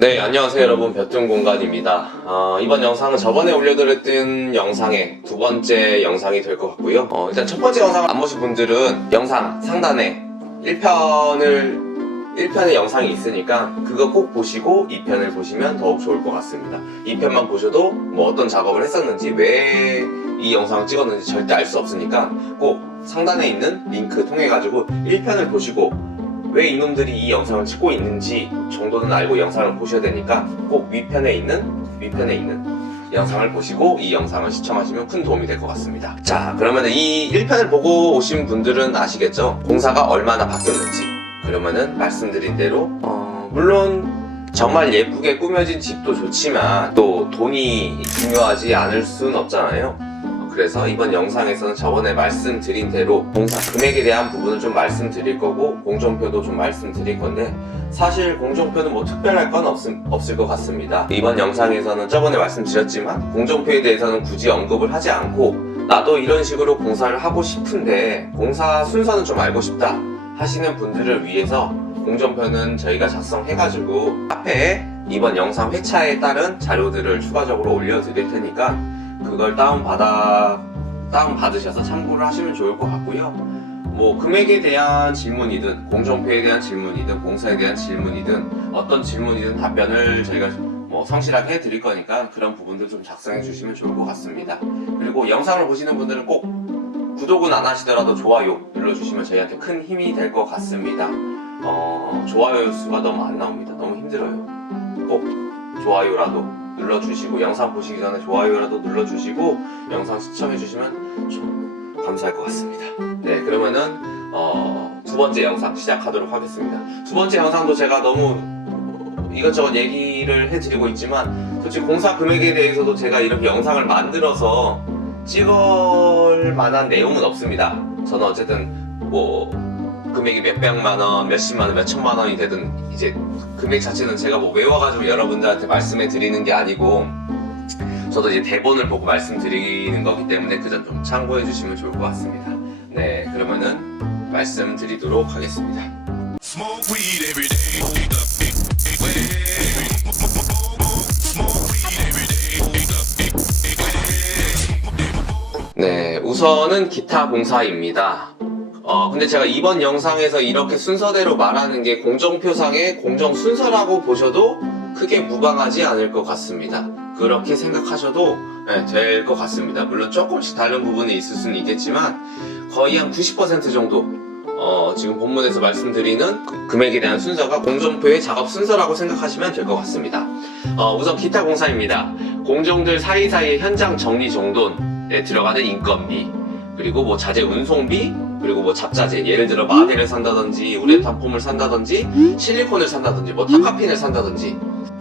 네, 안녕하세요 여러분, 볕둥공간입니다. 이번 영상은 저번에 올려드렸던 영상의 두 번째 영상이 될 것 같고요. 일단 첫 번째 영상을 안 보신 분들은 영상 상단에 1편의 영상이 있으니까 그거 꼭 보시고 2편을 보시면 더욱 좋을 것 같습니다. 2편만 보셔도 뭐 어떤 작업을 했었는지, 왜 이 영상을 찍었는지 절대 알 수 없으니까 꼭 상단에 있는 링크 통해 가지고 1편을 보시고 왜 이놈들이 이 영상을 찍고 있는지 정도는 알고 영상을 보셔야 되니까 꼭 위편에 있는 영상을 보시고 이 영상을 시청하시면 큰 도움이 될 것 같습니다. 자, 그러면 이 1편을 보고 오신 분들은 아시겠죠? 공사가 얼마나 바뀌었는지. 그러면은 말씀드린 대로 물론 정말 예쁘게 꾸며진 집도 좋지만 또 돈이 중요하지 않을 수는 없잖아요. 그래서 이번 영상에서는 저번에 말씀드린 대로 공사 금액에 대한 부분을 좀 말씀드릴 거고, 공정표도 좀 말씀드릴 건데, 사실 공정표는 뭐 특별할 건 없을 것 같습니다. 이번 영상에서는 저번에 말씀드렸지만 공정표에 대해서는 굳이 언급을 하지 않고, 나도 이런 식으로 공사를 하고 싶은데 공사 순서는 좀 알고 싶다 하시는 분들을 위해서 공정표는 저희가 작성해가지고 카페에 이번 영상 회차에 따른 자료들을 추가적으로 올려드릴 테니까 그걸 다운받으셔서 참고를 하시면 좋을 것 같고요. 뭐 금액에 대한 질문이든 공정표에 대한 질문이든 공사에 대한 질문이든 어떤 질문이든 답변을 저희가 뭐 성실하게 해드릴 거니까 그런 부분들 좀 작성해 주시면 좋을 것 같습니다. 그리고 영상을 보시는 분들은 꼭 구독은 안 하시더라도 좋아요 눌러주시면 저희한테 큰 힘이 될 것 같습니다. 좋아요 수가 너무 안 나옵니다. 너무 힘들어요. 꼭 좋아요라도 눌러주시고, 영상 보시기 전에 좋아요라도 눌러주시고 영상 시청해주시면 좀 감사할 것 같습니다. 네, 그러면은 두 번째 영상 시작하도록 하겠습니다. 두 번째 영상도 제가 너무 이것저것 얘기를 해드리고 있지만 솔직히 공사 금액에 대해서도 제가 이렇게 영상을 만들어서 찍을 만한 내용은 없습니다. 저는 어쨌든 뭐 금액이 몇백만원, 몇십만원, 몇천만원이 되든 이제 금액 자체는 제가 뭐 외워가지고 여러분들한테 말씀해 드리는 게 아니고, 저도 이제 대본을 보고 말씀드리는 거기 때문에 그 점 좀 참고해 주시면 좋을 것 같습니다. 네, 그러면은 말씀드리도록 하겠습니다. 네, 우선은 기타 공사입니다. 근데 제가 이번 영상에서 이렇게 순서대로 말하는 게 공정표상의 공정 순서라고 보셔도 크게 무방하지 않을 것 같습니다. 그렇게 생각하셔도 될 것 같습니다. 물론 조금씩 다른 부분이 있을 수는 있겠지만 거의 한 90% 정도 지금 본문에서 말씀드리는 금액에 대한 순서가 공정표의 작업 순서라고 생각하시면 될 것 같습니다. 우선 기타 공사입니다. 공정들 사이사이의 현장 정리 정돈에 들어가는 인건비, 그리고 뭐 자재 운송비, 그리고 뭐 잡자재, 예를 들어 마대를 산다든지 우레탄 폼을 산다든지 실리콘을 산다든지 뭐 타카핀을 산다든지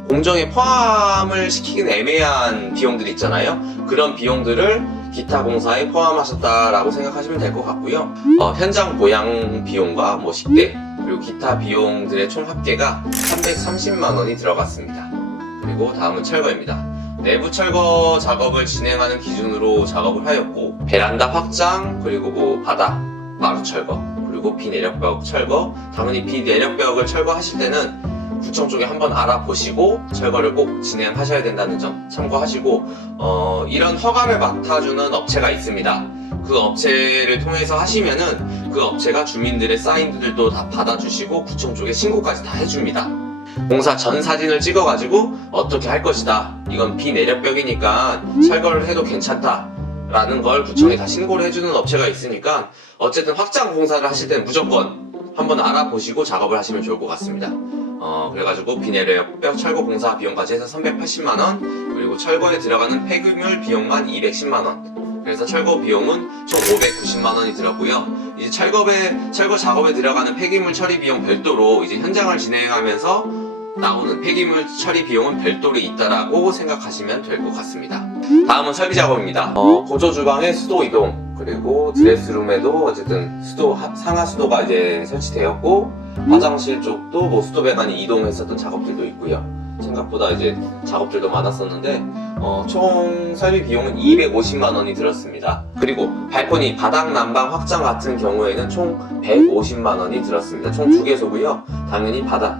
공정에 포함을 시키긴 애매한 비용들이 있잖아요. 그런 비용들을 기타 공사에 포함하셨다라고 생각하시면 될 것 같고요. 현장 보양 비용과 뭐 식대 그리고 기타 비용들의 총 합계가 330만원이 들어갔습니다. 그리고 다음은 철거입니다. 내부 철거 작업을 진행하는 기준으로 작업을 하였고, 베란다 확장, 그리고 뭐 바닥, 마루 철거, 그리고 비내력벽 철거. 당연히 비내력벽을 철거하실 때는 구청 쪽에 한번 알아보시고 철거를 꼭 진행하셔야 된다는 점 참고하시고, 이런 허가를 맡아주는 업체가 있습니다. 그 업체를 통해서 하시면은 그 업체가 주민들의 사인들도 다 받아주시고 구청 쪽에 신고까지 다 해줍니다. 공사 전 사진을 찍어가지고 어떻게 할 것이다, 이건 비내력벽이니까 철거를 해도 괜찮다 라는 걸 구청에 다 신고를 해주는 업체가 있으니까 어쨌든 확장 공사를 하실 때는 무조건 한번 알아보시고 작업을 하시면 좋을 것 같습니다. 그래가지고 비내력벽 철거 공사 비용까지 해서 380만원, 그리고 철거에 들어가는 폐기물 비용만 210만원, 그래서 철거 비용은 총 590만원이 들었고요. 이제 철거 작업에 들어가는 폐기물 처리 비용 별도로 이제 현장을 진행하면서 나오는 폐기물 처리 비용은 별도로 있다라고 생각하시면 될 것 같습니다. 다음은 설비 작업입니다. 보조 주방의 수도 이동, 그리고 드레스룸에도 어쨌든 상하 수도가 이제 설치되었고, 화장실 쪽도 뭐 수도 배관이 이동했었던 작업들도 있고요. 생각보다 이제 작업들도 많았었는데 총 설비 비용은 250만원이 들었습니다. 그리고 발코니 바닥 난방 확장 같은 경우에는 총 150만원이 들었습니다. 총 2개소고요. 당연히 바닥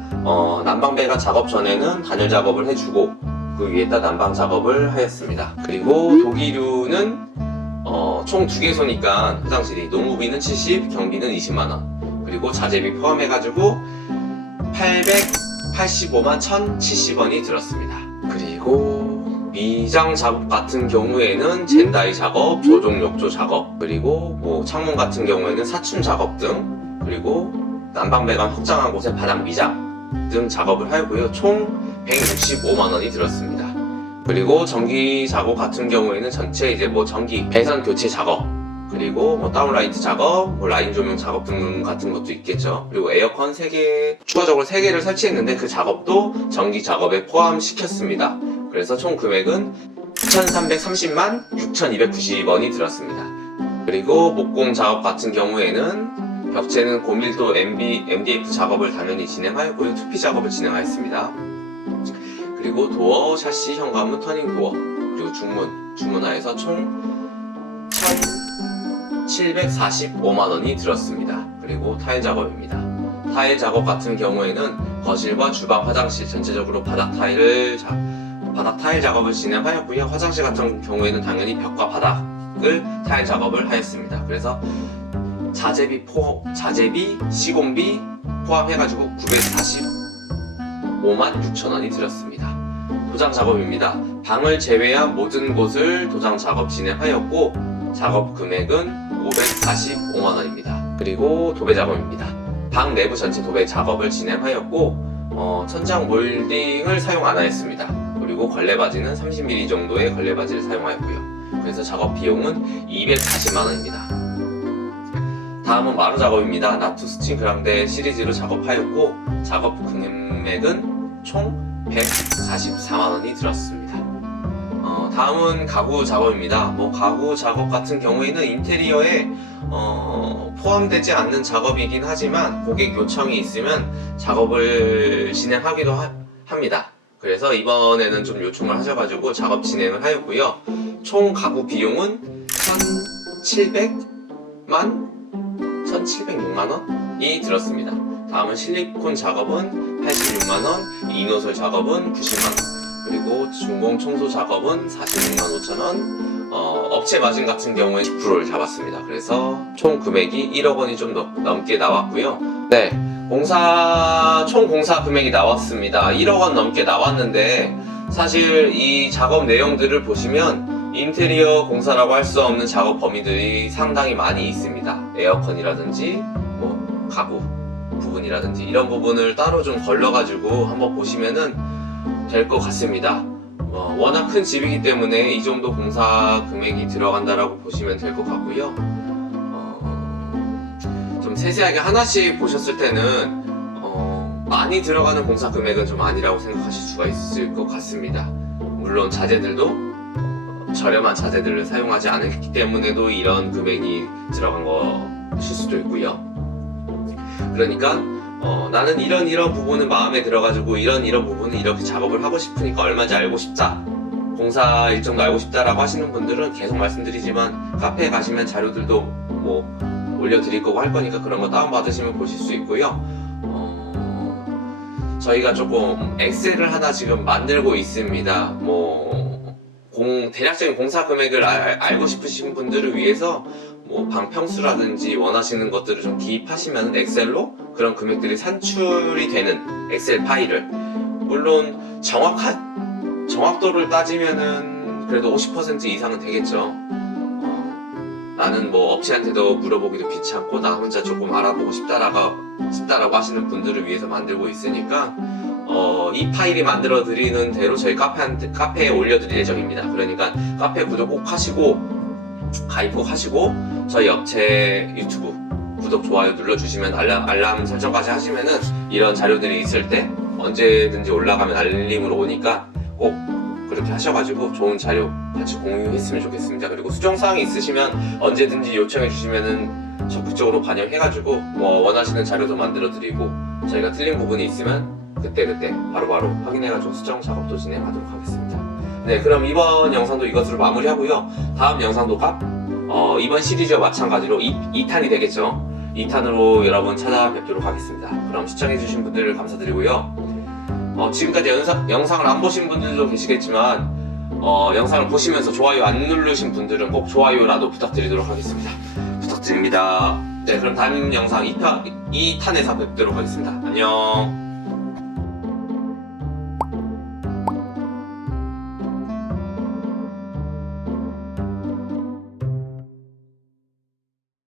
난방배관 작업 전에는 단열 작업을 해주고 그 위에다 난방 작업을 하였습니다. 그리고 도기류는 총 2개소니까 화장실이 농구비는 70, 경비는 20만원, 그리고 자재비 포함해가지고 885만 1,070원이 들었습니다. 그리고 미장 작업 같은 경우에는 젠다이 작업, 조종 욕조 작업, 그리고 뭐 창문 같은 경우에는 사춤 작업 등, 그리고 난방배관 확장한 곳에 바닥 미장 등 작업을 하였고요. 총 165만원이 들었습니다. 그리고 전기 작업 같은 경우에는 전체 이제 뭐 전기 배선 교체 작업, 그리고 뭐 다운라이트 작업, 뭐 라인 조명 작업 등 같은 것도 있겠죠. 그리고 에어컨 3개, 추가적으로 3개를 설치했는데 그 작업도 전기 작업에 포함시켰습니다. 그래서 총 금액은 9,330만 6,290원이 들었습니다. 그리고 목공 작업 같은 경우에는 벽체는 고밀도 MDF 작업을 당연히 진행하였고요. 투피 작업을 진행하였습니다. 그리고 도어, 샤시, 현관문, 터닝 도어, 그리고 주문하여서 총 1,745만원이 들었습니다. 그리고 타일 작업입니다. 타일 작업 같은 경우에는 거실과 주방, 화장실 전체적으로 바닥 타일 작업을 진행하였고요. 화장실 같은 경우에는 당연히 벽과 바닥을 타일 작업을 하였습니다. 그래서 자재비, 시공비 포함해가지고 945만 6천원이 들었습니다. 도장 작업입니다. 방을 제외한 모든 곳을 도장 작업 진행하였고 작업 금액은 545만원입니다. 그리고 도배 작업입니다. 방 내부 전체 도배 작업을 진행하였고 천장 몰딩을 사용 안 하였습니다. 그리고 걸레바지는 30mm 정도의 걸레바지를 사용하였고요. 그래서 작업 비용은 240만원입니다. 다음은 마루 작업입니다. 나투 스친 그랑데 시리즈로 작업하였고 작업 금액은 총 144만원이 들었습니다. 다음은 가구 작업입니다. 가구 작업 같은 경우에는 인테리어에 포함되지 않는 작업이긴 하지만 고객 요청이 있으면 작업을 진행하기도 합니다. 그래서 이번에는 좀 요청을 하셔가지고 작업 진행을 하였고요. 총 가구 비용은 1,706만원이 들었습니다. 다음은 실리콘 작업은 86만원, 이노솔 작업은 90만원, 그리고 중공 청소 작업은 46만 5천원, 업체 마진 같은 경우에 10%를 잡았습니다. 그래서 총 금액이 1억원이 좀 넘게 나왔고요. 네, 총 공사 금액이 나왔습니다. 1억원 넘게 나왔는데 사실 이 작업 내용들을 보시면 인테리어 공사라고 할 수 없는 작업 범위들이 상당히 많이 있습니다. 에어컨이라든지 뭐 가구 부분이라든지 이런 부분을 따로 좀 걸러가지고 한번 보시면은 될 것 같습니다. 워낙 큰 집이기 때문에 이 정도 공사 금액이 들어간다라고 보시면 될 것 같고요. 좀 세세하게 하나씩 보셨을 때는 많이 들어가는 공사 금액은 좀 아니라고 생각하실 수가 있을 것 같습니다. 물론 자재들도 저렴한 자재들을 사용하지 않았기 때문에도 이런 금액이 들어간 것일 수도 있고요. 그러니까 나는 이런 부분은 마음에 들어가지고 이런 부분은 이렇게 작업을 하고 싶으니까 얼마인지 알고 싶다, 공사 일정도 알고 싶다라고 하시는 분들은 계속 말씀드리지만 카페에 가시면 자료들도 뭐 올려드릴 거고 할 거니까 그런 거 다운받으시면 보실 수 있고요. 저희가 조금 엑셀을 하나 지금 만들고 있습니다. 대략적인 공사 금액을 알고 싶으신 분들을 위해서 방 평수라든지 원하시는 것들을 좀 기입하시면 엑셀로 그런 금액들이 산출이 되는 엑셀 파일을, 물론 정확도를 따지면은 그래도 50% 이상은 되겠죠. 나는 업체한테도 물어보기도 귀찮고 나 혼자 조금 알아보고 싶다라고 하시는 분들을 위해서 만들고 있으니까 이 파일이 만들어 드리는 대로 저희 카페에 올려드릴 예정입니다. 그러니까 카페 구독 꼭 하시고 가입 꼭 하시고 저희 업체 유튜브 구독, 좋아요 눌러주시면 알람 설정까지 하시면은 이런 자료들이 있을 때 언제든지 올라가면 알림으로 오니까 꼭 그렇게 하셔가지고 좋은 자료 같이 공유했으면 좋겠습니다. 그리고 수정사항이 있으시면 언제든지 요청해 주시면은 적극적으로 반영해가지고 원하시는 자료도 만들어 드리고 저희가 틀린 부분이 있으면 그때그때 바로바로 확인해가지고 수정 작업도 진행하도록 하겠습니다. 네, 그럼 이번 영상도 이것으로 마무리하고요. 다음 영상도 이번 시리즈와 마찬가지로 2탄이 되겠죠. 2탄으로 여러분 찾아뵙도록 하겠습니다. 그럼 시청해주신 분들 감사드리고요. 지금까지 영상을 안 보신 분들도 계시겠지만 영상을 보시면서 좋아요 안 누르신 분들은 꼭 좋아요라도 부탁드리도록 하겠습니다. 부탁드립니다. 네, 그럼 다음 영상 2탄에서 뵙도록 하겠습니다. 안녕.